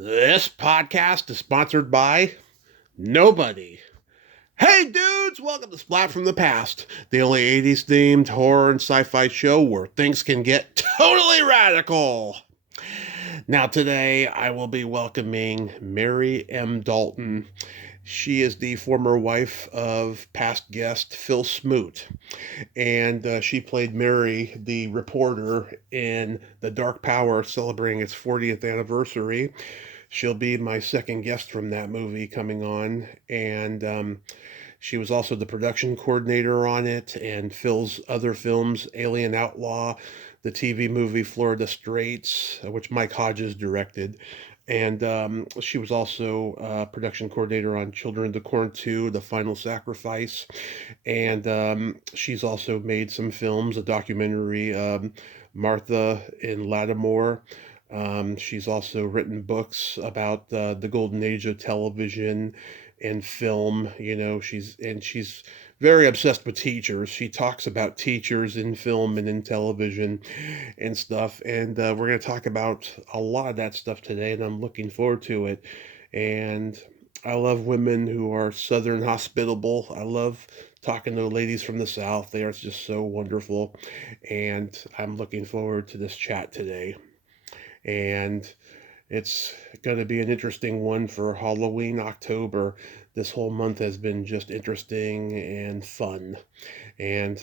This podcast is sponsored by nobody. Hey dudes, welcome to Splat from the Past, the only 80s themed horror and sci-fi show where things can get totally radical. Now today I will be welcoming Mary M. Dalton. She is the former wife of past guest Phil Smoot, and she played Mary, the reporter, in The Dark Power, celebrating its 40th anniversary. She'll be my second guest from that movie coming on, and she was also the production coordinator on it and Phil's other films, Alien Outlaw, the TV movie Florida Straits, which Mike Hodges directed. And she was also production coordinator on Children of the Corn 2, The Final Sacrifice. And she's also made some films, a documentary, Martha in Lattimore. She's also written books about the golden age of television and film. She's very obsessed with teachers. She talks about teachers in film and in television and stuff. And we're going to talk about a lot of that stuff today, and I'm looking forward to it. And I love women who are Southern hospitable. I love talking to ladies from the South. They are just so wonderful. And I'm looking forward to this chat today. And it's going to be an interesting one for Halloween, October. This whole month has been just interesting and fun. And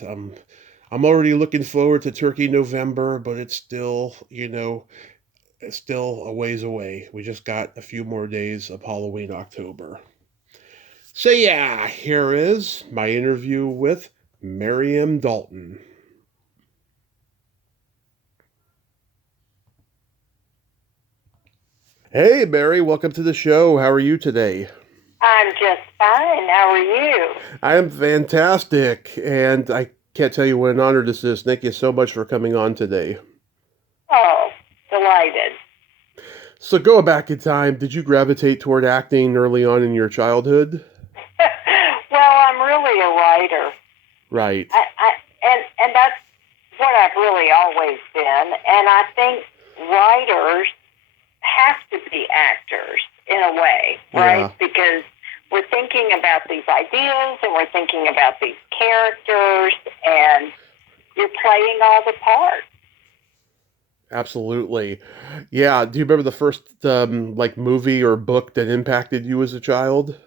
I'm already looking forward to Turkey November, but it's still, it's still a ways away. We just got a few more days of Halloween, October. So yeah, here is my interview with Mary M. Dalton. Hey, Mary, welcome to the show. How are you today? I'm just fine. How are you? I am fantastic, and I can't tell you what an honor this is. Thank you so much for coming on today. Oh, delighted. So, going back in time, did you gravitate toward acting early on in your childhood? Well, I'm really a writer. Right. And that's what I've really always been. And I think writers have to be actors in a way, right? Yeah. Because we're thinking about these ideas and we're thinking about these characters and you're playing all the parts. Absolutely. Yeah. Do you remember the first movie or book that impacted you as a child?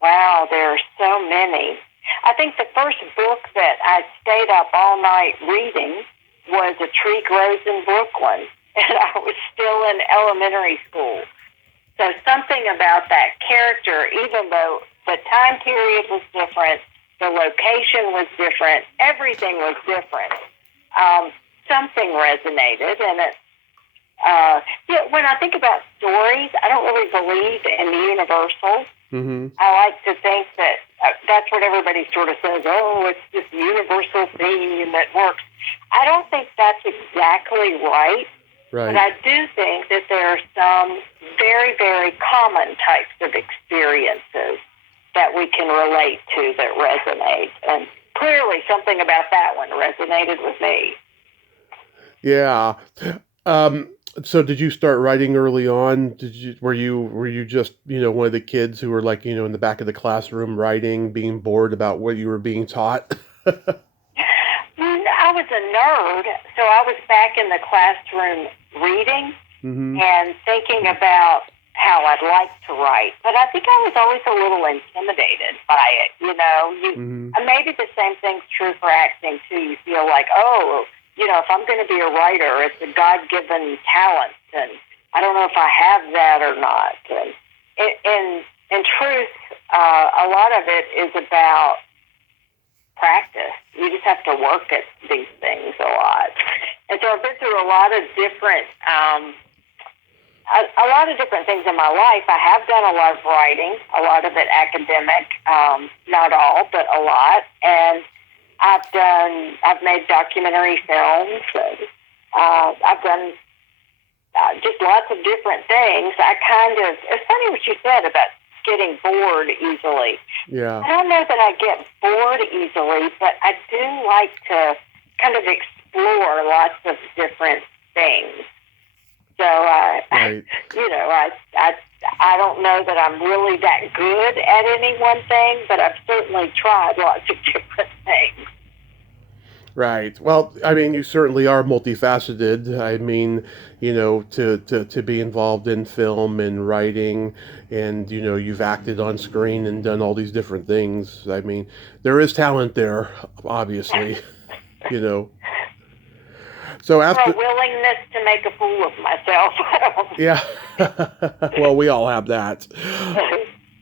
Wow, there are so many. I think the first book that I stayed up all night reading was A Tree Grows in Brooklyn, and I was still in elementary school. So something about that character, even though the time period was different, the location was different, everything was different, something resonated, and when I think about stories, I don't really believe in the universal. Mm-hmm. I like to think that that's what everybody sort of says, oh, it's this universal theme that works. I don't think that's exactly right. Right. But I do think that there are some very, very common types of experiences that we can relate to that resonate. And clearly something about that one resonated with me. Yeah. So did you start writing early on? Were you just, one of the kids who were like, in the back of the classroom writing, being bored about what you were being taught? I was a nerd, so I was back in the classroom reading Mm-hmm. and thinking about how I'd like to write. But I think I was always a little intimidated by it, Mm-hmm. And maybe the same thing's true for acting, too. You feel like, oh, if I'm going to be a writer, it's a God-given talent, and I don't know if I have that or not. And in truth, a lot of it is about practice. You just have to work at these things a lot. And so I've been through a lot of different things in my life. I have done a lot of writing, a lot of it academic, not all, but a lot. And I've made documentary films. And, I've done just lots of different things. It's funny what you said about getting bored easily. Yeah. I don't know that I get bored easily, but I do like to kind of explore lots of different things. So Right. I don't know that I'm really that good at any one thing, but I've certainly tried lots of different things. Right. Well, I mean, you certainly are multifaceted. I mean, to be involved in film and writing, and you've acted on screen and done all these different things. I mean, there is talent there, obviously. You know. So Or after, a willingness to make a fool of myself. yeah. Well, we all have that.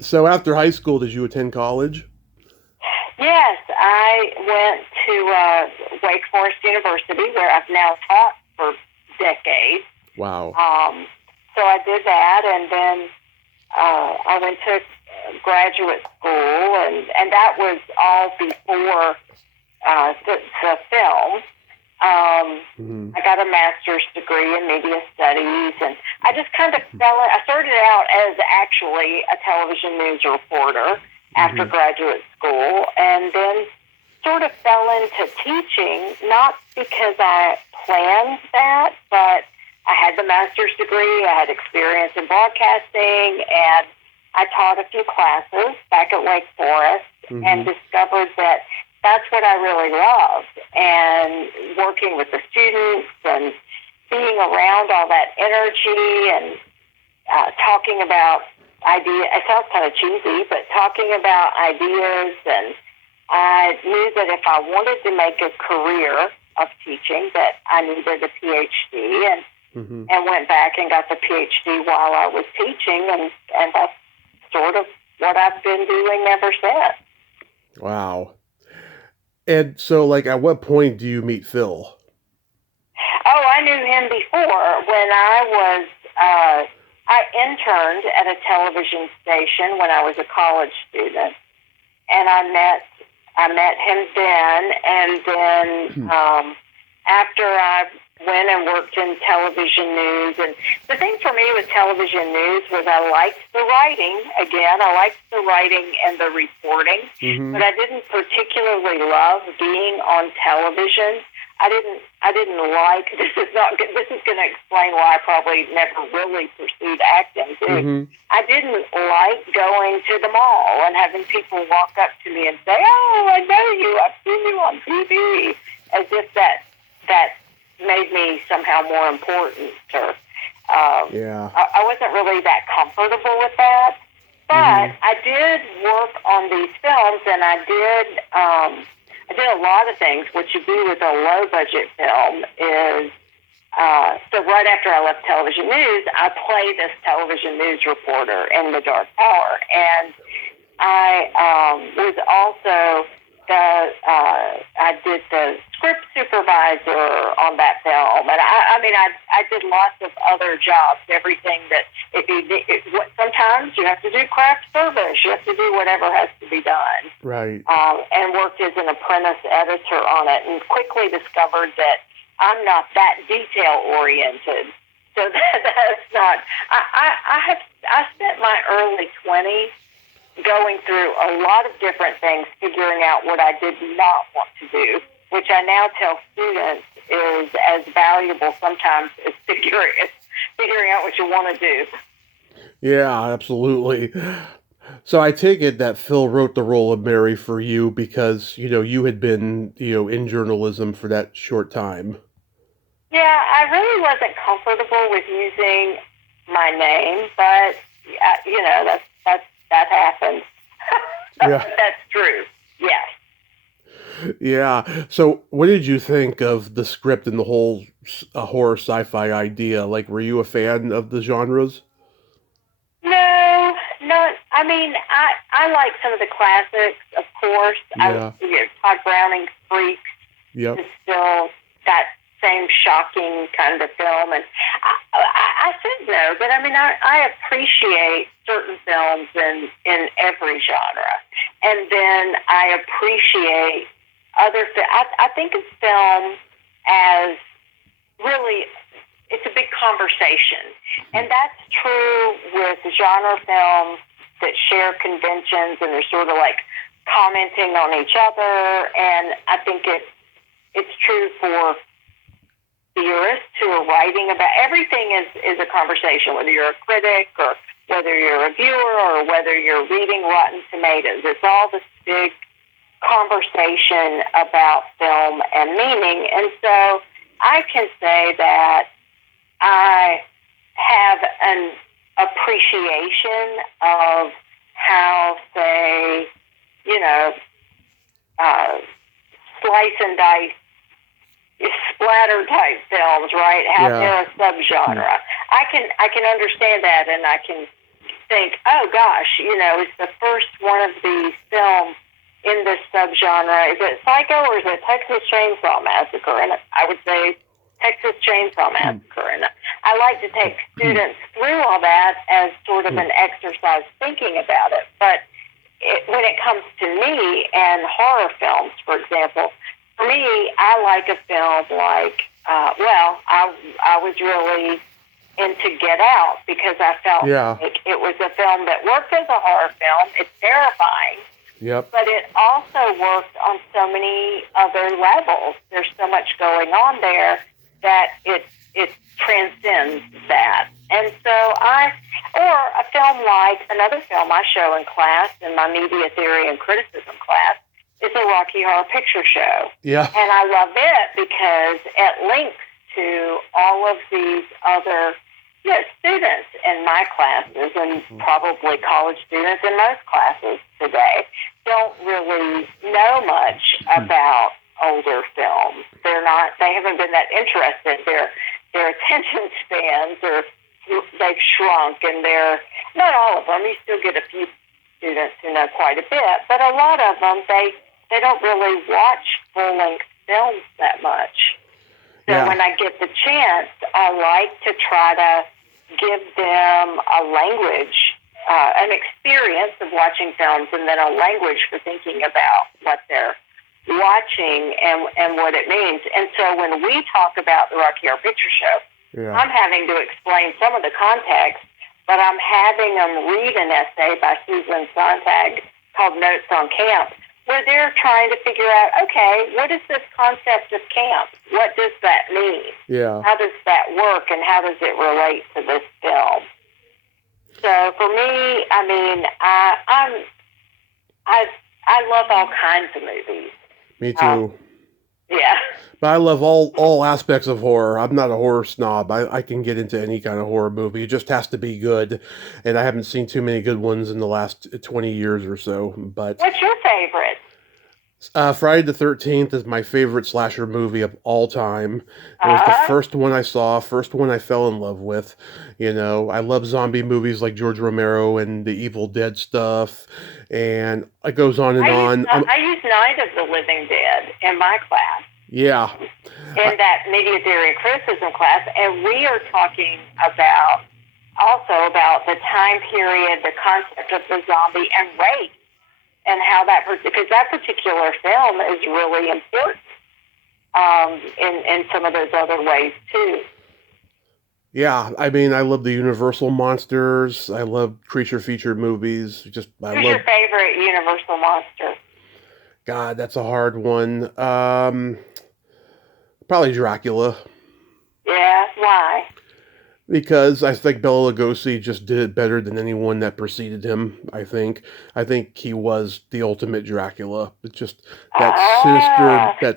So after high school, did you attend college? Yes, I went to Wake Forest University, where I've now taught for decades. Wow. So I did that, and then I went to graduate school, and that was all before the film. Mm-hmm. I got a master's degree in media studies, and I just kind of I started out as actually a television news reporter after graduate school, and then sort of fell into teaching, not because I planned that, but I had the master's degree, I had experience in broadcasting, and I taught a few classes back at Wake Forest and discovered that that's what I really loved. And working with the students and being around all that energy and talking about ideas. It sounds kind of cheesy, but talking about ideas. And I knew that if I wanted to make a career of teaching, that I needed a PhD, and went back and got the PhD while I was teaching, and that's sort of what I've been doing ever since. Wow. And so, like, at what point do you meet Phil? Oh, I knew him before when I interned at a television station when I was a college student, and I met him then, and then after I went and worked in television news. And the thing for me with television news was I liked the writing. Again, I liked the writing and the reporting, but I didn't particularly love being on television. I didn't like, this is going to explain why I probably never really pursued acting too. I didn't like going to the mall and having people walk up to me and say, "Oh, I know you, I've seen you on TV," as if that made me somehow more important. Or I wasn't really that comfortable with that. But I did work on these films, and I did a lot of things. What you do with a low-budget film is, so right after I left television news, I play this television news reporter in The Dark Tower. And I was also I did the script supervisor on that film, and I did lots of other jobs. Everything that sometimes you have to do craft service, you have to do whatever has to be done. Right. And worked as an apprentice editor on it, and quickly discovered that I'm not that detail oriented. So that's not. I spent my early 20s going through a lot of different things, figuring out what I did not want to do, which I now tell students is as valuable sometimes as figuring out what you want to do. Yeah, absolutely. So I take it that Phil wrote the role of Mary for you because, you had been, in journalism for that short time. Yeah, I really wasn't comfortable with using my name, but, that happens. Yeah. That's true. Yes. Yeah. So what did you think of the script and the whole horror sci-fi idea? Like, were you a fan of the genres? No, not. I like some of the classics, of course. Yeah. Todd Browning's Freaks Yep. is still that same shocking kind of film, and I said no, but I appreciate certain films in every genre, and then I appreciate other. I think of film as really, it's a big conversation, and that's true with genre films that share conventions and they're sort of like commenting on each other, and I think it's true for theorists who are writing about everything is a conversation, whether you're a critic or whether you're a viewer or whether you're reading Rotten Tomatoes. It's all this big conversation about film and meaning. And so I can say that I have an appreciation of how, say, slice and dice, splatter type films, right? How they're a subgenre. I can understand that, and I can think, oh gosh, it's the first one of these films in this subgenre. Is it Psycho or is it Texas Chainsaw Massacre? And I would say Texas Chainsaw Massacre. And I like to take students through all that as sort of an exercise thinking about it. But when it comes to me and horror films, for example, for me, I like a film like, I was really into Get Out because I felt like it was a film that worked as a horror film. It's terrifying. Yep. But it also worked on so many other levels. There's so much going on there that it transcends that. And so or a film like, another film I show in class, in my media theory and criticism class, is a Rocky Horror Picture Show. Yeah. And I love it because it links to all of these other students in my classes, and probably college students in most classes today, don't really know much about older films. They haven't been that interested. Their attention spans they've shrunk, and not all of them. You still get a few students who know quite a bit, but a lot of them, they don't really watch full-length films that much. So when I get the chance, I like to try to give them a language, an experience of watching films, and then a language for thinking about what they're watching and what it means. And so when we talk about the Rocky Horror Picture Show, I'm having to explain some of the context, but I'm having them read an essay by Susan Sontag called Notes on Camp, where they're trying to figure out, okay, what is this concept of camp? What does that mean? Yeah. How does that work, and how does it relate to this film? So for me, I mean, I love all kinds of movies. Me too. Yeah. But I love all aspects of horror. I'm not a horror snob. I can get into any kind of horror movie. It just has to be good. And I haven't seen too many good ones in the last 20 years or so. But what's your favorite? Friday the 13th is my favorite slasher movie of all time. It was the first one I saw, first one I fell in love with. I love zombie movies like George Romero and the Evil Dead stuff. And it goes on and on. I use Night of the Living Dead in my class. Yeah. In that media theory and criticism class. And we are talking about the time period, the concept of the zombie, and race. And how because that particular film is really important in some of those other ways too. Yeah, I mean, I love the Universal monsters. I love creature feature movies. Who's your favorite Universal monster? God, that's a hard one. Probably Dracula. Yeah, why? Because I think Bela Lugosi just did it better than anyone that preceded him, I think. I think he was the ultimate Dracula. It's just that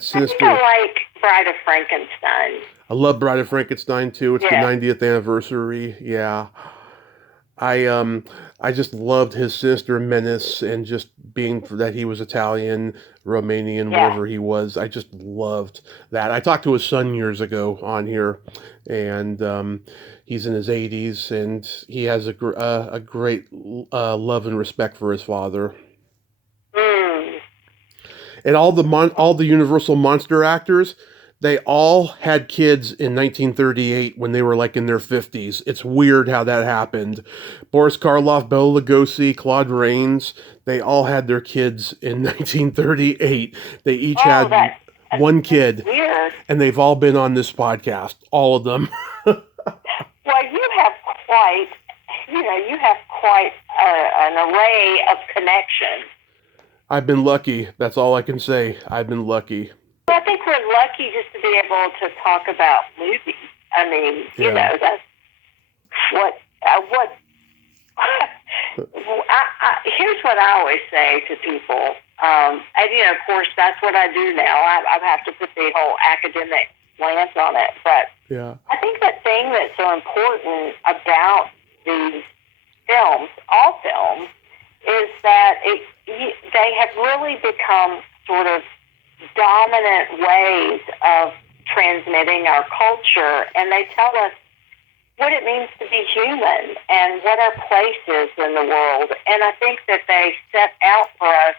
sinister... I think I like Bride of Frankenstein. I love Bride of Frankenstein, too. It's the 90th anniversary. Yeah. I just loved his sinister menace, and just being that he was Italian, Romanian, whatever he was. I just loved that. I talked to his son years ago on here, and he's in his 80s, and he has a great love and respect for his father. And all the Universal monster actors, they all had kids in 1938 when they were like in their 50s. It's weird how that happened. Boris Karloff, Bela Lugosi, Claude Rains, they all had their kids in 1938. They each had one kid. Weird. And they've all been on this podcast, all of them. Well, you have quite an array of connections. I've been lucky. That's all I can say. I've been lucky. Well, I think we're lucky just to be able to talk about movies. I mean, you Yeah. know, that's what here's what I always say to people. And, you know, of course, that's what I do now. I have to put the whole academic slant on it. But Yeah. I think the thing that's so important about these films, all films, is that they have really become sort of dominant ways of transmitting our culture, and they tell us what it means to be human and what our place is in the world. And I think that they set out for us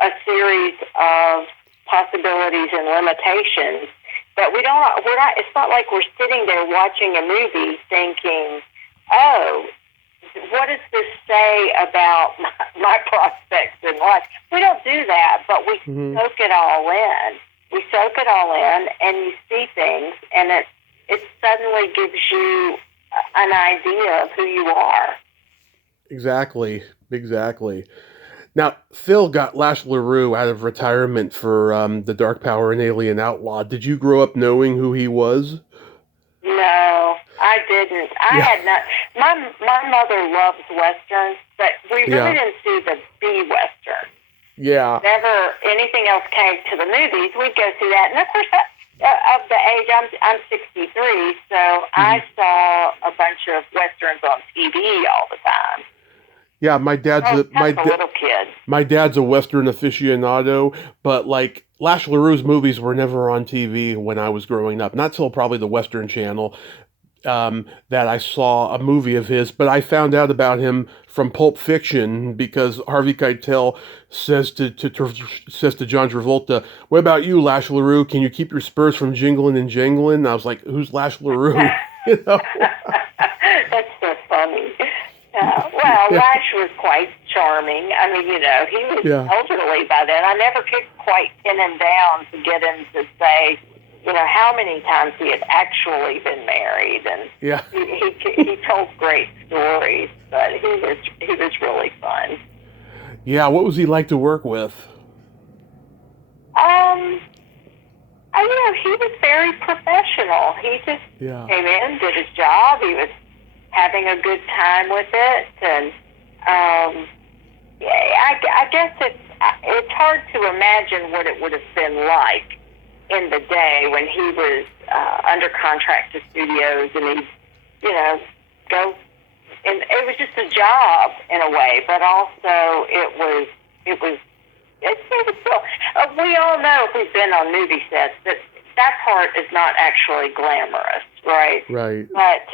a series of possibilities and limitations that we're not, it's not like we're sitting there watching a movie thinking, oh, what does this say about my prospects in life? We don't do that, but we soak it all in. We soak it all in, and you see things, and it suddenly gives you an idea of who you are. Exactly. Now, Phil got Lash LaRue out of retirement for The Dark Power and Alien Outlaw. Did you grow up knowing who he was? No, I didn't. I had not. My mother loves Westerns, but we really didn't see the B Western. Yeah. Never anything else came to the movies. We'd go see that. And of course, of the age, I'm 63, so I saw a bunch of Westerns on TV all the time. Yeah, my dad's a little kid. My dad's a Western aficionado, but like Lash LaRue's movies were never on TV when I was growing up. Not till probably the Western Channel that I saw a movie of his. But I found out about him from Pulp Fiction because Harvey Keitel says to John Travolta, "What about you, Lash LaRue? Can you keep your spurs from jingling and jangling?" And I was like, "Who's Lash LaRue?" You know? That's so funny. Lash was quite charming. I mean, you know, he was elderly by then. I never could quite pin him down to get him to say, you know, how many times he had actually been married. And he told great stories, but he was really fun. Yeah, what was he like to work with? You know, he was very professional. He just came in, did his job. He was having a good time with it, and I guess it's hard to imagine what it would have been like in the day when he was under contract to studios, and he'd, you know, go, and it was just a job in a way, but also it was still, we all know if we've been on movie sets that part is not actually glamorous, right? Right. But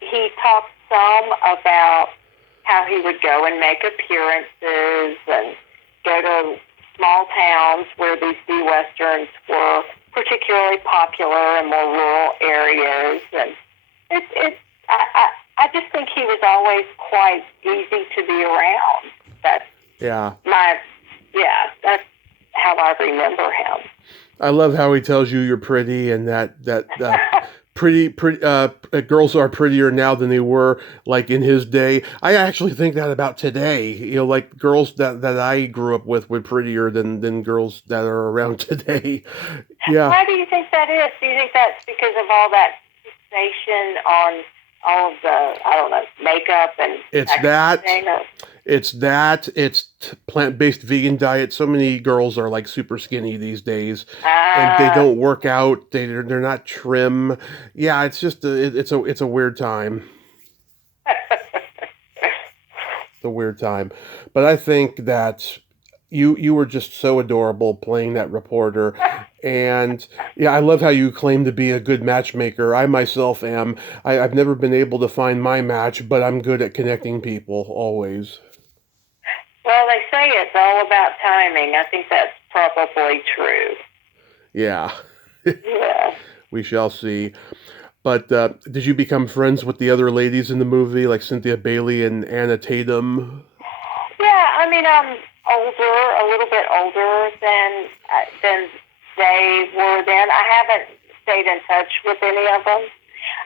he talked some about how he would go and make appearances and go to small towns where these B-Westerns were particularly popular in more rural areas. And I just think he was always quite easy to be around. That's how I remember him. I love how he tells you you're pretty, and that pretty girls are prettier now than they were like in his day. I actually think that about today. You know, like girls that I grew up with were prettier than girls that are around today. Yeah. Why do you think that is? Do you think that's because of all that fixation on all of the, I don't know, makeup and it's plant-based vegan diet. So many girls are like super skinny these days, and they don't work out. They're not trim. Yeah, it's just it's a weird time. It's a weird time, but I think that you were just so adorable playing that reporter. And yeah, I love how you claim to be a good matchmaker. I myself am. I've never been able to find my match, but I'm good at connecting people always. Well, they say it's all about timing. I think that's probably true. Yeah. Yeah. We shall see. But did you become friends with the other ladies in the movie, like Cynthia Bailey and Anna Tatum? Yeah, I mean, I'm a little bit older than they were then. I haven't stayed in touch with any of them.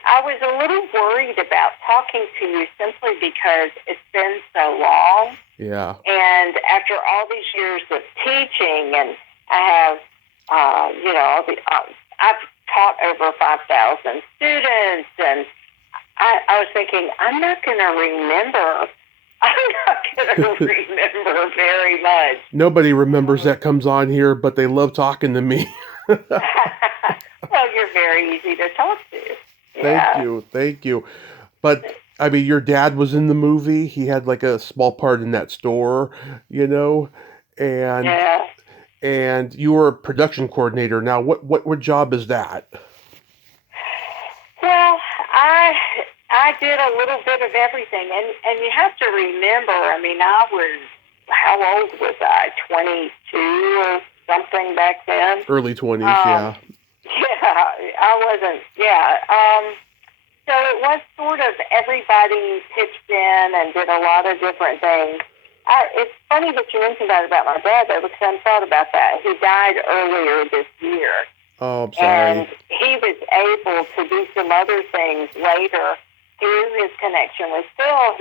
I was a little worried about talking to you simply because it's been so long. Yeah. And after all these years of teaching and I have, I've taught over 5,000 students, and I was thinking, I'm not going to remember. I'm not going to remember very much. Nobody remembers that comes on here, but they love talking to me. Well, you're very easy to talk to. Yeah. Thank you. But I mean, your dad was in the movie. He had like a small part in that store, you know, and Yeah. and you were a production coordinator. Now, what job is that? Well, I did a little bit of everything, and you have to remember. I mean, how old was I? 22 or something back then. Early 20s, yeah. Yeah, I wasn't. Yeah. So it was sort of everybody pitched in and did a lot of different things. It's funny that you mentioned that about my dad, though, because I hadn't thought about that. He died earlier this year. Oh, I'm sorry. And he was able to do some other things later through his connection with Phil.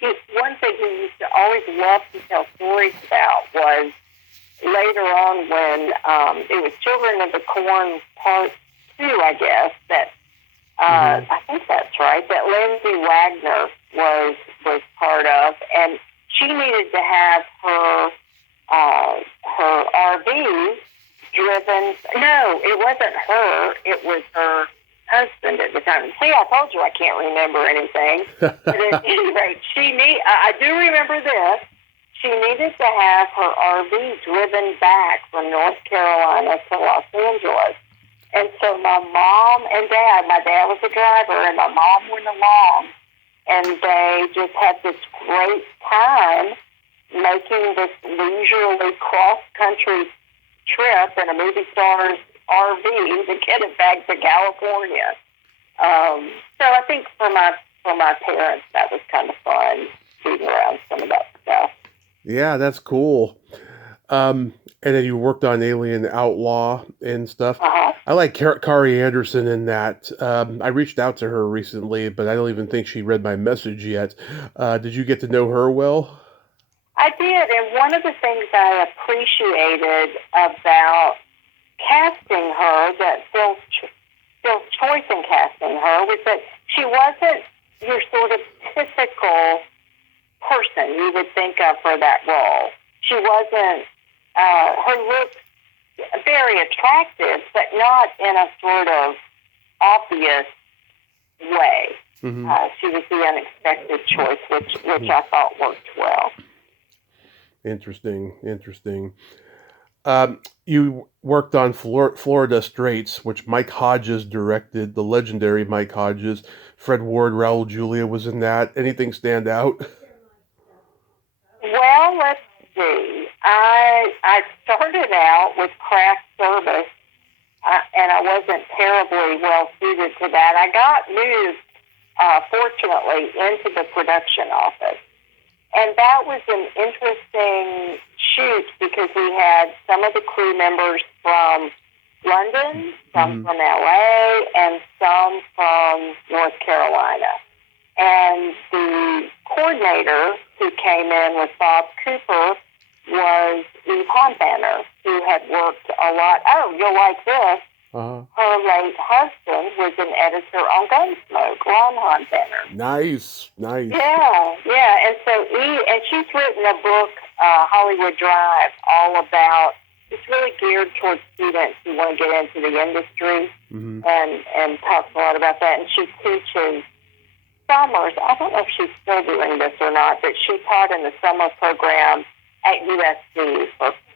He one thing he used to always love to tell stories about was later on when it was Children of the Corn Part 2, I guess, that I think that's right, that Lindsay Wagner was part of, and she needed to have her RV driven. No, it wasn't her. It was her husband at the time. See, I told you I can't remember anything. But at any rate, I do remember this. She needed to have her RV driven back from North Carolina to Los Angeles. And so my mom and dad, my dad was a driver, and my mom went along, and they just had this great time making this leisurely cross-country trip in a movie star's RV to get it back to California. So I think for my parents, that was kind of fun, being around some of that stuff. Yeah, that's cool. And then you worked on Alien Outlaw and stuff. Uh-huh. I like Kari Anderson in that. I reached out to her recently, but I don't even think she read my message yet. Did you get to know her well? I did, and one of the things I appreciated about casting her, that Phil's choice in casting her, was that she wasn't your sort of typical person you would think of for that role. She wasn't, her looks very attractive, but not in a sort of obvious way. Mm-hmm. She was the unexpected choice, which I thought worked well. Interesting. You worked on Florida Straits, which Mike Hodges directed, the legendary Mike Hodges. Fred Ward, Raul Julia was in that. Anything stand out? Well, let's see. I started out with craft service, and I wasn't terribly well suited to that. I got moved, fortunately, into the production office. And that was an interesting shoot because we had some of the crew members from London, some from LA, and some from North Carolina. And the coordinator who came in with Bob Cooper was Eve Honbanner, who had worked a lot. Oh, you'll like this. Uh-huh. Her late husband was an editor on Gunsmoke, Ron Honbanner. Nice. Yeah. And so she's written a book, Hollywood Drive, all about. It's really geared towards students who want to get into the industry, and talks a lot about that. And she teaches summers. I don't know if she's still doing this or not, but she taught in the summer program at USC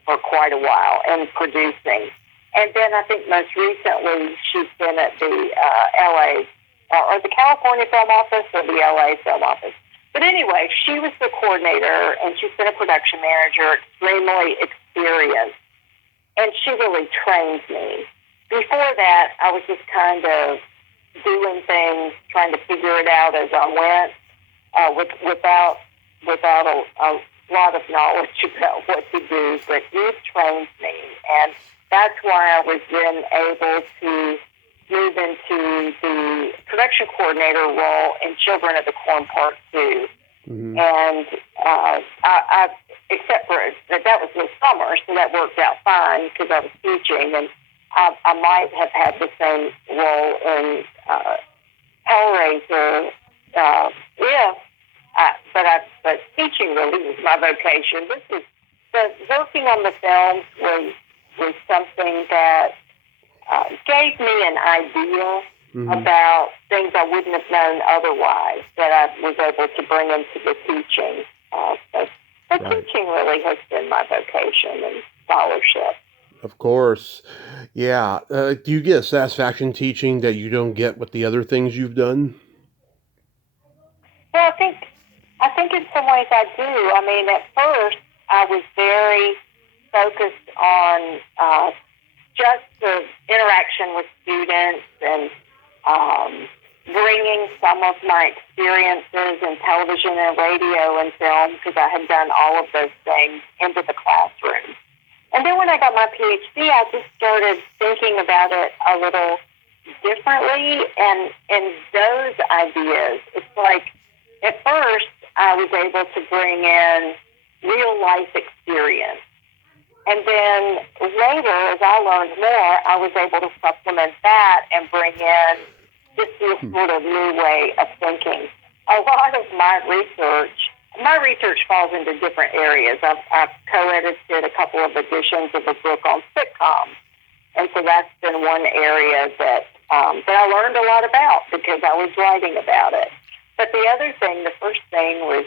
for quite a while and producing. And then I think most recently she's been at the LA, or the California Film Office or the LA Film Office. But anyway, she was the coordinator, and she's been a production manager, extremely experienced. And she really trained me. Before that, I was just kind of doing things, trying to figure it out as I went, without a lot of knowledge about what to do. But Eve trained me, and that's why I was then able to move into the production coordinator role in Children of the Corn Part 2. And except for that was the summer, so that worked out fine because I was teaching, and I might have had the same role in Hellraiser but teaching really was my vocation. Working on the films was something that gave me an idea about things I wouldn't have known otherwise that I was able to bring into the teaching. So teaching really has been my vocation and scholarship. Of course. Yeah. Do you get a satisfaction teaching that you don't get with the other things you've done? Well, I think in some ways I do. I mean, at first I was very focused on just the interaction with students and bringing some of my experiences in television and radio and film, because I had done all of those things, into the classroom. And then when I got my PhD, I just started thinking about it a little differently. And those ideas, it's like, at first, I was able to bring in real life experience. And then later, as I learned more, I was able to supplement that and bring in just this sort of new way of thinking. A lot of my research falls into different areas. I've co-edited a couple of editions of a book on sitcoms. And so that's been one area that I learned a lot about because I was writing about it. But the first thing was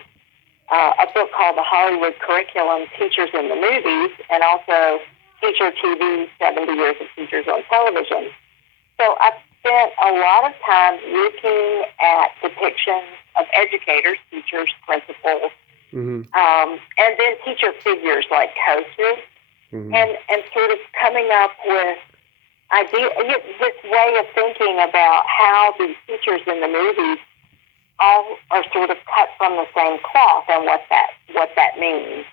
a book called The Hollywood Curriculum, Teachers in the Movies, and also Teacher TV, 70 Years of Teachers on Television. So I've spent a lot of time looking at depictions of educators, teachers, principals, and then teacher figures like coaches, and sort of coming up with this way of thinking about how these teachers in the movies all are sort of cut from the same cloth and what that means.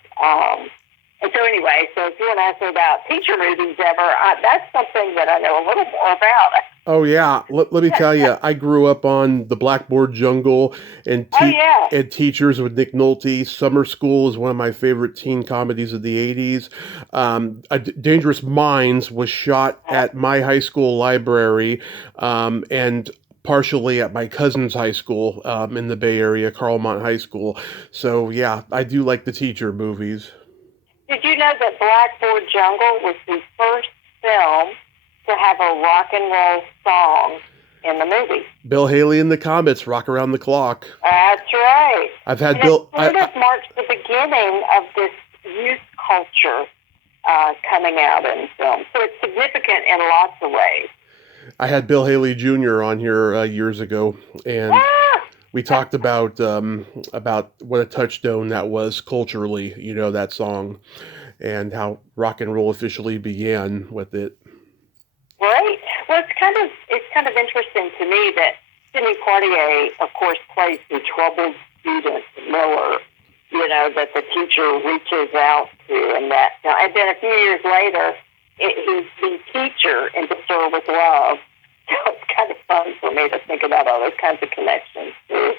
And so anyway, so if you want to ask me about teacher movies that's something that I know a little more about. Oh, yeah. Let me tell you, I grew up on The Blackboard Jungle and Teachers with Nick Nolte. Summer School is one of my favorite teen comedies of the 80s. Dangerous Minds was shot at my high school library, and partially at my cousin's high school in the Bay Area, Carlmont High School. So, yeah, I do like the teacher movies. Did you know that Blackboard Jungle was the first film to have a rock and roll song in the movie? Bill Haley and the Comets, Rock Around the Clock. That's right. I've had It sort of marks the beginning of this youth culture coming out in film. So it's significant in lots of ways. I had Bill Haley Jr. on here years ago, and we talked about what a touchstone that was culturally, that song, and how rock and roll officially began with it. Right. Well, it's kind of interesting to me that Sidney Poitier, of course, plays the troubled student Miller, that the teacher reaches out to, and then a few years later, he's the teacher in To Sir with Love. So it's kind of fun for me to think about all those kinds of connections too.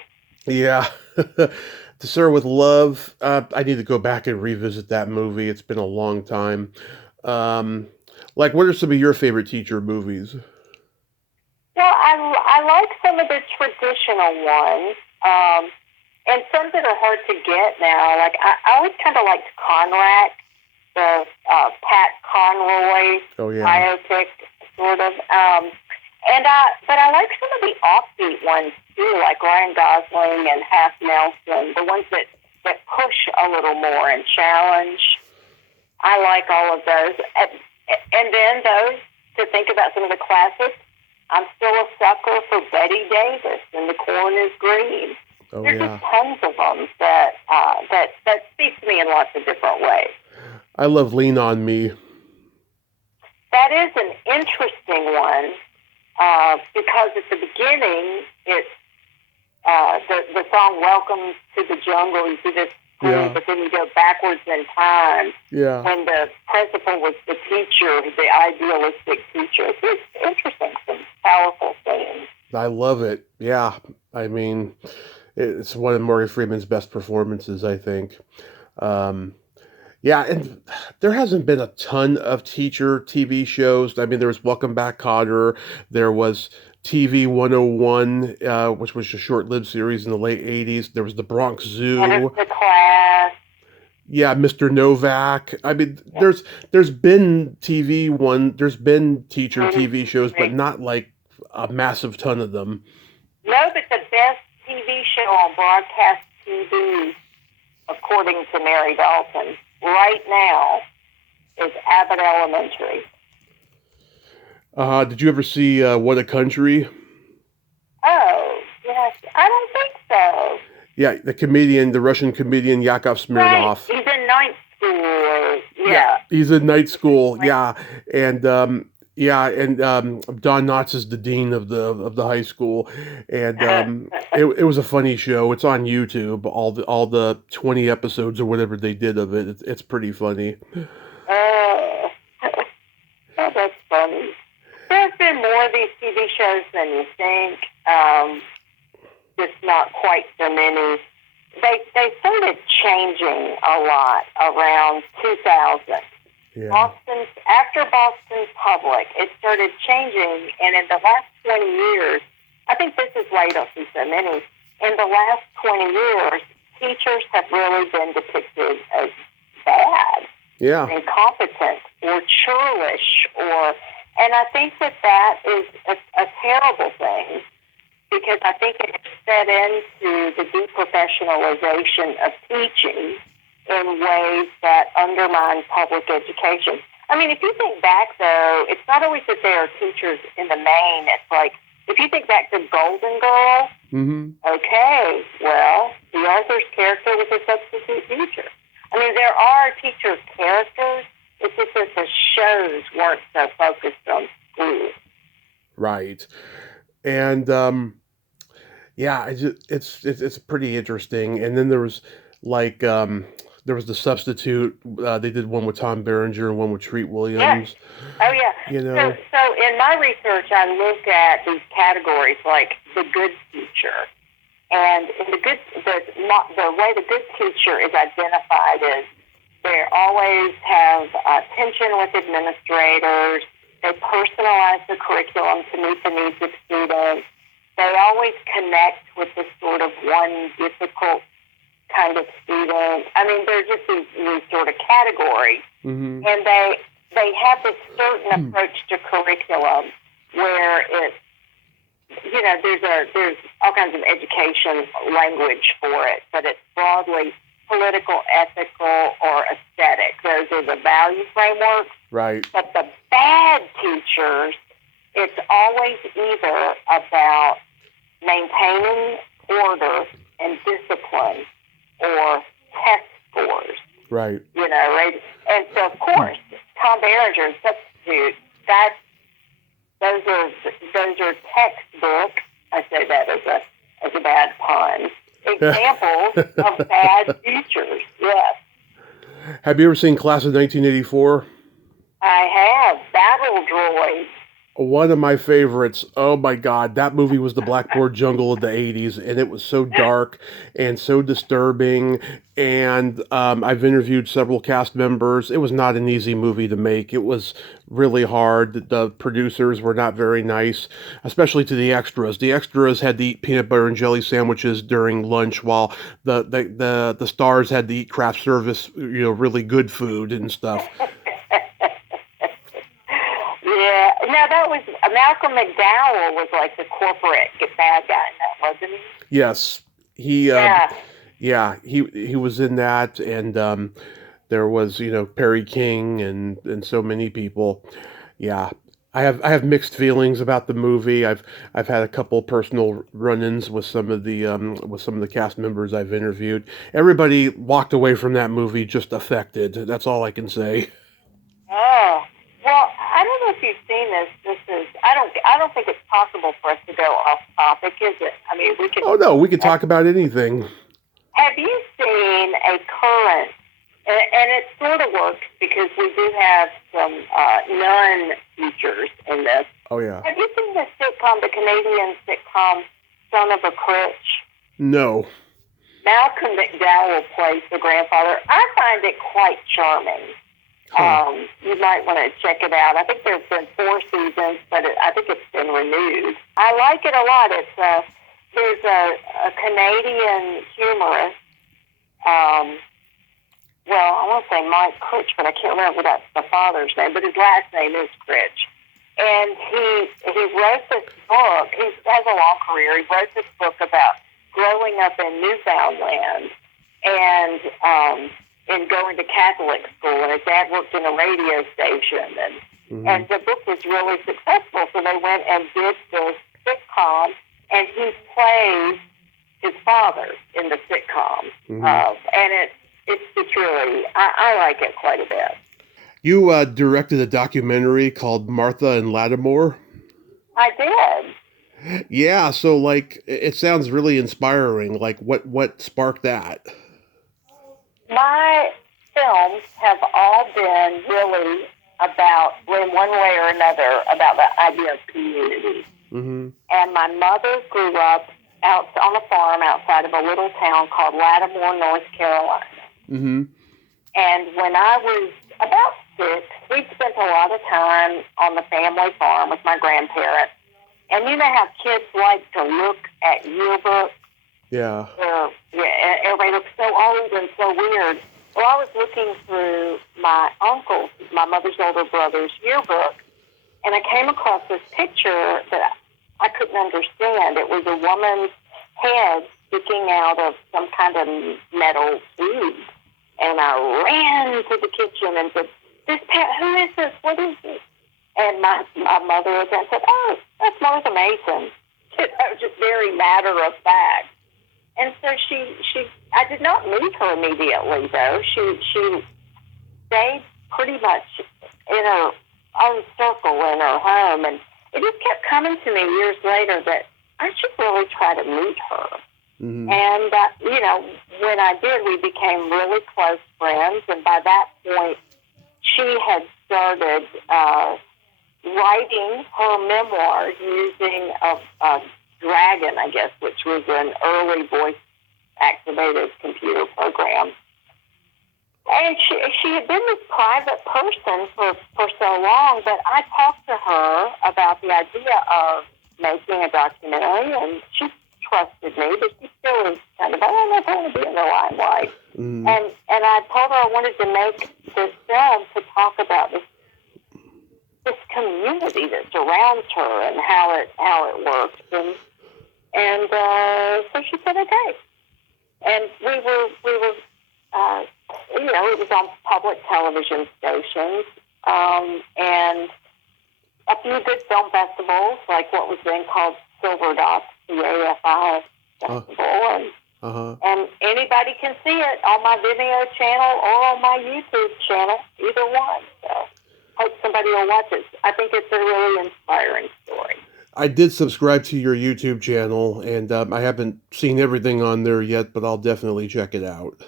Yeah. To Sir with Love, I need to go back and revisit that movie. It's been a long time. What are some of your favorite teacher movies? Well, I like some of the traditional ones, and some that are hard to get now. Like I always kind of liked Conrack, the Pat Conroy biopic, sort of. But I like some of the offbeat ones too, like Ryan Gosling and Half Nelson, the ones that push a little more and challenge. I like all of those. And then those, to think about some of the classics, I'm still a sucker for Betty Davis and The Corn is Green. There's just tons of them that speak to me in lots of different ways. I love Lean on Me. That is an interesting one because at the beginning, it's the song "Welcome to the Jungle." You see this school, but then you go backwards in time. Yeah. When the principal was the teacher, the idealistic teacher. It's interesting, some powerful things. I love it. Yeah. I mean, it's one of Morgan Freeman's best performances, I think. Yeah, and there hasn't been a ton of teacher TV shows. I mean, there was Welcome Back, Kotter. There was TV 101, which was a short-lived series in the late 80s. There was The Bronx And it's Zoo. the class. Yeah, Mr. Novak. I mean, Yeah. there's been there's been teacher TV shows, but Mhm. not like a massive ton of them. No, but the best TV show on broadcast TV, according to Mary Dalton, right now is Abbott Elementary. Did you ever see What a Country? Oh, yes. I don't think so. Yeah, the Russian comedian Yakov Right. Smirnoff. He's in night school. Yeah. He's in night school. Yeah, and Don Knotts is the dean of the high school, and it was a funny show. It's on YouTube. All the 20 episodes or whatever they did of it. It's pretty funny. Oh, that's funny. There's been more of these TV shows than you think. Just not quite so many. They started changing a lot around 2000. Yeah. After Boston Public, it started changing, and in the last 20 years, I think this is why you don't see so many. In the last 20 years, teachers have really been depicted as bad, incompetent, or churlish, and I think that is a terrible thing, because I think it fed into the deprofessionalization of teaching in ways that undermine public education. I mean, if you think back, though, it's not always that there are teachers in the main. It's like, if you think back to Golden Girl, okay, well, the author's character was a substitute teacher. I mean, there are teacher characters. It's just that the shows weren't so focused on school. Right. And it's pretty interesting. And then there was like there was the substitute. They did one with Tom Berenger and one with Treat Williams. Yes. Oh yeah. You know. So in my research, I look at these categories like the good teacher, and in the way the good teacher is identified is they always have tension with administrators. They personalize the curriculum to meet the needs of students. They always connect with the sort of one difficult kind of student. I mean, they're just these sort of categories. And they have this certain approach to curriculum where it's, there's all kinds of education language for it, but it's broadly political, ethical, or aesthetic. Those are the value frameworks. Right. But the bad teachers, it's always either about maintaining order and discipline or test scores. Right. Right? And so, of course, Tom Berenger and substitute, those are textbook, I say that as a bad pun, examples of bad teachers, yes. Have you ever seen Class of 1984? I have. Battle Droids. One of my favorites. Oh my God, that movie was the Blackboard Jungle of the 80s, and it was so dark and so disturbing. And I've interviewed several cast members. It was not an easy movie to make. It was really hard. The producers were not very nice, especially to the extras. The extras had to eat peanut butter and jelly sandwiches during lunch, while the stars had to eat craft service, really good food and stuff. Yeah. Now that was Malcolm McDowell was like the corporate bad guy in that, wasn't he? Yes, he was in that, and there was Perry King and so many people. Yeah, I have mixed feelings about the movie. I've had a couple personal run-ins with some of the cast members I've interviewed. Everybody walked away from that movie just affected. That's all I can say. Oh. Well, I don't know if you've seen this. I don't think it's possible for us to go off topic, is it? I mean, we can. Oh no, we can talk about anything. Have you seen a current? And it sort of works because we do have some non-teachers in this. Oh yeah. Have you seen the Canadian sitcom Son of a Critch? No. Malcolm McDowell plays the grandfather. I find it quite charming. You might want to check it out. I think there's been 4 seasons, but I think it's been renewed. I like it a lot. There's a Canadian humorist. Well, I want to say Mike Critch, but I can't remember that's the father's name, but his last name is Critch. And he wrote this book. He has a long career. He wrote this book about growing up in Newfoundland and going to Catholic school. And his dad worked in a radio station. And the book was really successful. So they went and did this sitcom, and he plays his father in the sitcom. And it's really, I like it quite a bit. You directed a documentary called Martha and Lattimore. I did. Yeah, so like it sounds really inspiring. Like what sparked that? My films have all been really about, in one way or another, about the idea of community. And my mother grew up out on a farm outside of a little town called Lattimore, North Carolina. And when I was about 6, we'd spent a lot of time on the family farm with my grandparents. And you know how kids like to look at yearbooks? Yeah. Everybody looks so old and so weird. Well, I was looking through my uncle's, my mother's older brother's yearbook, and I came across this picture that I couldn't understand. It was a woman's head sticking out of some kind of metal tube. And I ran to the kitchen and said, who is this? What is this? And my mother was there and said, oh, that's Martha Mason. Just very matter of fact. And so I did not meet her immediately, though. She stayed pretty much in her own circle in her home. And it just kept coming to me years later that I should really try to meet her. And, when I did, we became really close friends. And by that point, she had started writing her memoirs using a Dragon, I guess, which was an early voice-activated computer program. And she had been this private person for so long that I talked to her about the idea of making a documentary, and she trusted me, but she still was kind of, I don't want to be in the limelight. And I told her I wanted to make this film to talk about this community that surrounds her and how it works. And so she said, okay. And we were it was on public television stations, and a few good film festivals, like what was then called Silver Dot, the AFI festival, and anybody can see it on my Vimeo channel or on my YouTube channel, either one. So hope somebody will watch it. I think it's a really inspiring story. I did subscribe to your YouTube channel, and I haven't seen everything on there yet, but I'll definitely check it out.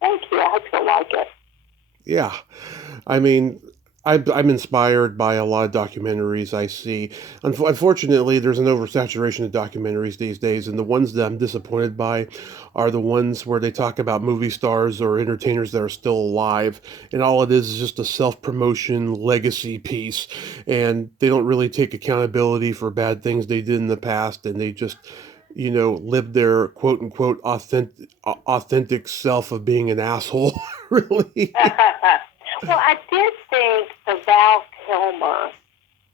Thank you. I hope you'll like it. Yeah. I mean, I'm inspired by a lot of documentaries I see. Unfortunately, there's an oversaturation of documentaries these days, and the ones that I'm disappointed by are the ones where they talk about movie stars or entertainers that are still alive, and all it is just a self-promotion legacy piece, and they don't really take accountability for bad things they did in the past, and they just live their quote-unquote authentic self of being an asshole, really. Well, I did think the Val Kilmer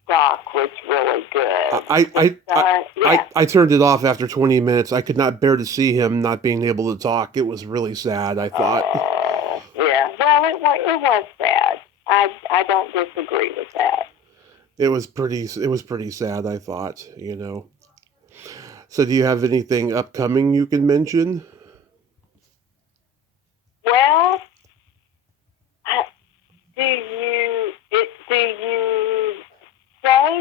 doc was really good. I turned it off after 20 minutes. I could not bear to see him not being able to talk. It was really sad, I thought. Yeah. Well, it was sad. I don't disagree with that. It was pretty sad, I thought, So do you have anything upcoming you can mention? Well, do you say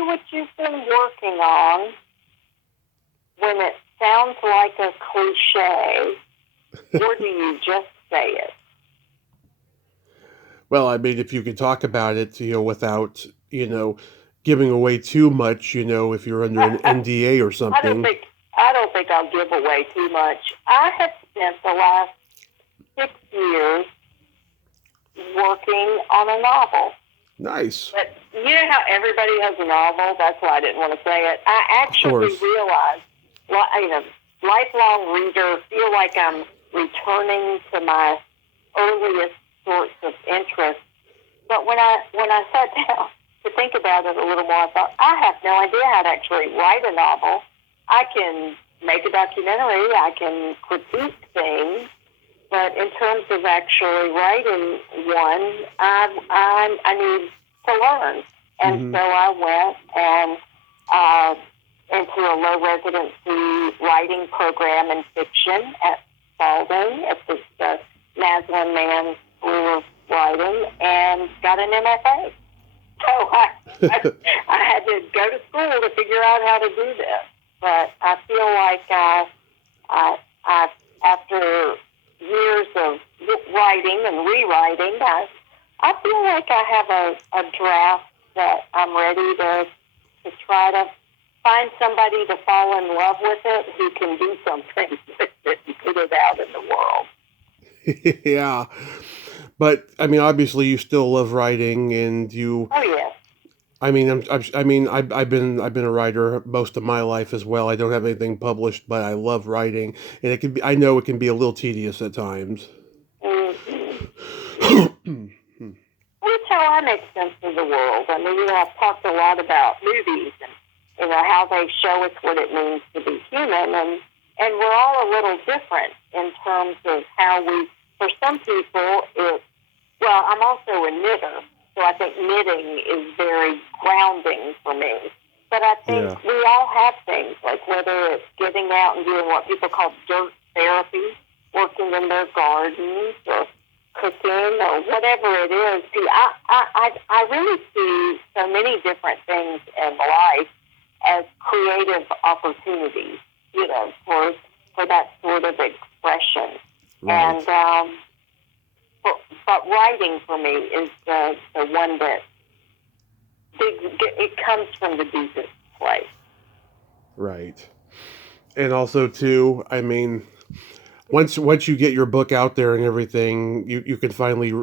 what you've been working on when it sounds like a cliche, or do you just say it? Well, I mean, if you could talk about it, without, giving away too much, if you're under an NDA or something. I don't think I'll give away too much. I have spent the last 6 years working on a novel. Nice. But you know how everybody has a novel? That's why I didn't want to say it. I actually realized, lifelong reader, feel like I'm returning to my earliest sorts of interests. But when I sat down to think about it a little more, I thought, I have no idea how to actually write a novel. I can make a documentary, I can critique things, but in terms of actually writing one, I need to learn. And so I went into a low residency writing program in fiction at Spalding, at the Maslin Mann School of Writing, and got an MFA. So I had to go to school to figure out how to do this. But I feel like I after years of writing and rewriting, I feel like I have a draft that I'm ready to try to find somebody to fall in love with it who can do something with it and put it out in the world. Yeah. But I mean, obviously, you still love writing, and you. Oh yes. I mean, I've been a writer most of my life as well. I don't have anything published, but I love writing, and it can be. I know it can be a little tedious at times. Mm-hmm. That's how I make sense of the world. I mean, I've talked a lot about movies and how they show us what it means to be human, and we're all a little different in terms of how we. For some people, well, I'm also a knitter. So I think knitting is very grounding for me. But I think we all have things, like whether it's getting out and doing what people call dirt therapy, working in their gardens or cooking or whatever it is. See, I really see so many different things in life as creative opportunities, for that sort of expression. Right. And but writing for me is the one that it comes from the deepest place. Right. And also too, I mean, once you get your book out there and everything, you can finally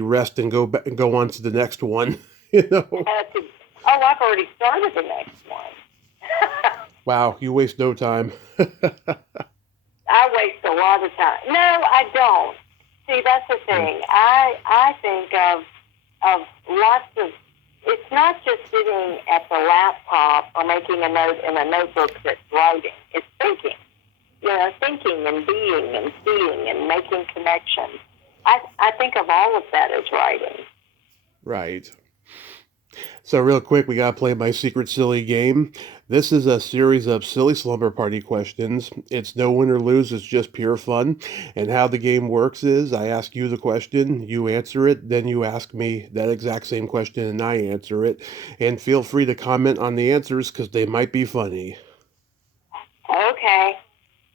rest and go on to the next one. I've already started the next one. Wow, you waste no time. I waste a lot of time. No, I don't. See, that's the thing. I think of lots of. It's not just sitting at the laptop or making a note in a notebook that's writing. It's thinking. Thinking and being and seeing and making connections. I think of all of that as writing. Right. So real quick, we gotta play my secret silly game. This is a series of silly slumber party questions. It's no win or lose, it's just pure fun. And how the game works is I ask you the question, you answer it, then you ask me that exact same question and I answer it. And feel free to comment on the answers because they might be funny. Okay.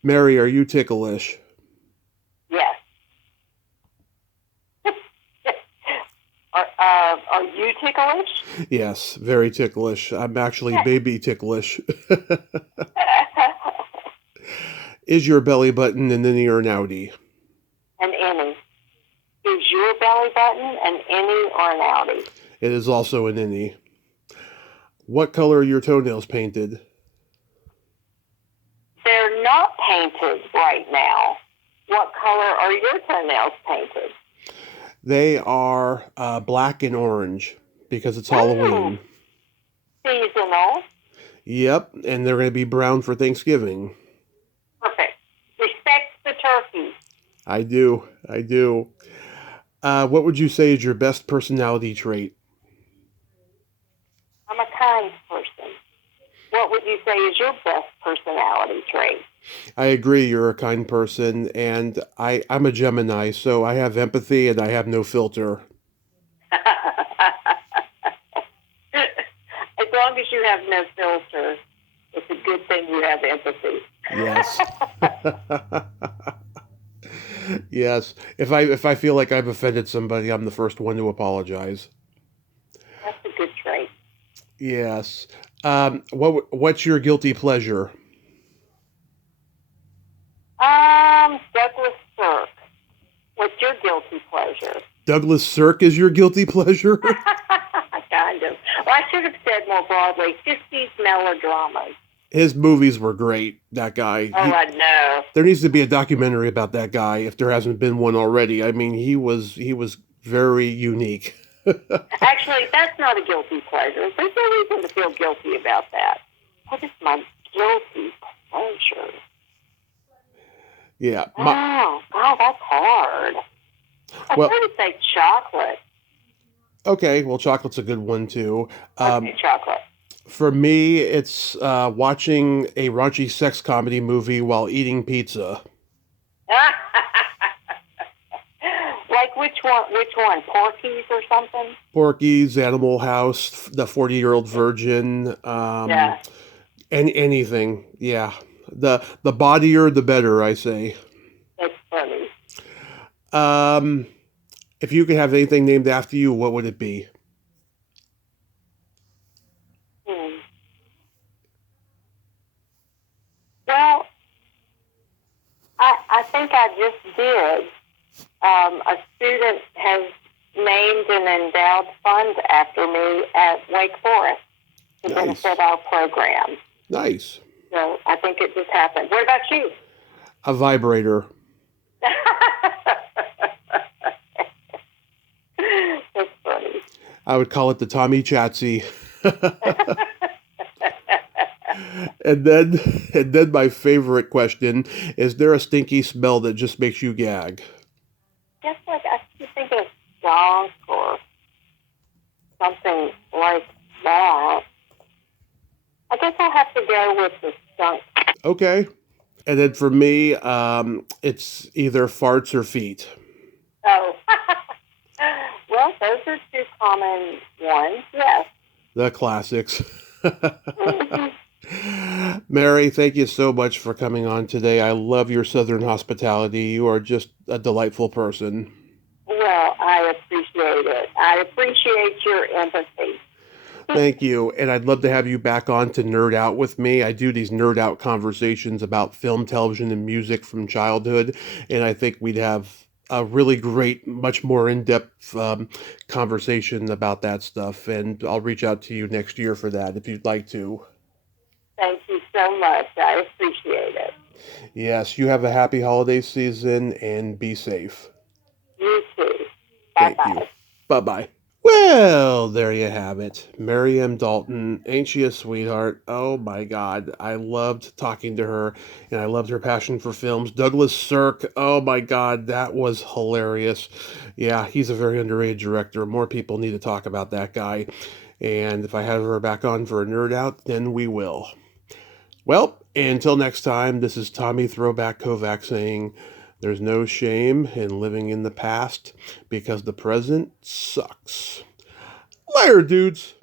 Mary, are you ticklish? Yes. Are you ticklish? Yes, very ticklish. I'm actually baby ticklish. Is your belly button an innie or an outie? An innie. Is your belly button an innie or an outie? It is also an innie. What color are your toenails painted? They're not painted right now. What color are your toenails painted? They are black and orange because it's Halloween. Seasonal. Yep, and they're going to be brown for Thanksgiving. Perfect. Respect the turkey. I do. What would you say is your best personality trait? I'm a kind person. What would you say is your best personality trait? I agree, you're a kind person, and I'm a Gemini, so I have empathy and I have no filter. As long as you have no filter, it's a good thing you have empathy. Yes. Yes. If I feel like I've offended somebody, I'm the first one to apologize. That's a good trait. Yes. What's your guilty pleasure? Douglas Sirk. What's your guilty pleasure? Douglas Sirk is your guilty pleasure? Kind of. Well, I should have said more broadly, 50s melodramas. His movies were great, that guy. Oh, I know. There needs to be a documentary about that guy if there hasn't been one already. I mean, he was very unique. Actually, that's not a guilty pleasure. There's no reason to feel guilty about that. What is my guilty pleasure? Yeah. Wow, that's hard. I would say chocolate. Okay, well, chocolate's a good one, too. Okay, chocolate. For me, it's watching a raunchy sex comedy movie while eating pizza. Like which one? Porky's or something? Porky's, Animal House, The 40-Year-Old Virgin. Yeah. And anything, yeah. The bodier, the better, I say. That's funny. If you could have anything named after you, what would it be? Well, I think I just did. A student has named an endowed fund after me at Wake Forest to benefit our program. Nice. So I think it just happened. What about you? A vibrator. That's funny. I would call it the Tommy Chatsy. And then my favorite question, is there a stinky smell that just makes you gag? Just like I keep thinking of skunk or something like that. I guess I'll have to go with the skunk. Okay. And then for me, it's either farts or feet. Oh. Well, those are two common ones, yes. The classics. Mary, thank you so much for coming on today. I love your Southern hospitality. You are just a delightful person. Well, I appreciate it. I appreciate your empathy. Thank you. And I'd love to have you back on to nerd out with me. I do these nerd out conversations about film, television, and music from childhood. And I think we'd have a really great, much more in-depth conversation about that stuff. And I'll reach out to you next year for that if you'd like to. Thank you so much. I appreciate it. Yes, you have a happy holiday season and be safe. You too. Thank Bye-bye. you. Bye-bye. Well, there you have it. Mary M. Dalton, ain't she a sweetheart? Oh my God. I loved talking to her, and I loved her passion for films. Douglas Sirk, oh my God, that was hilarious. Yeah, he's a very underrated director. More people need to talk about that guy. And if I have her back on for a nerd out, then we will. Well, until next time, this is Tommy Throwback Kovac saying, there's no shame in living in the past because the present sucks. Later, dudes.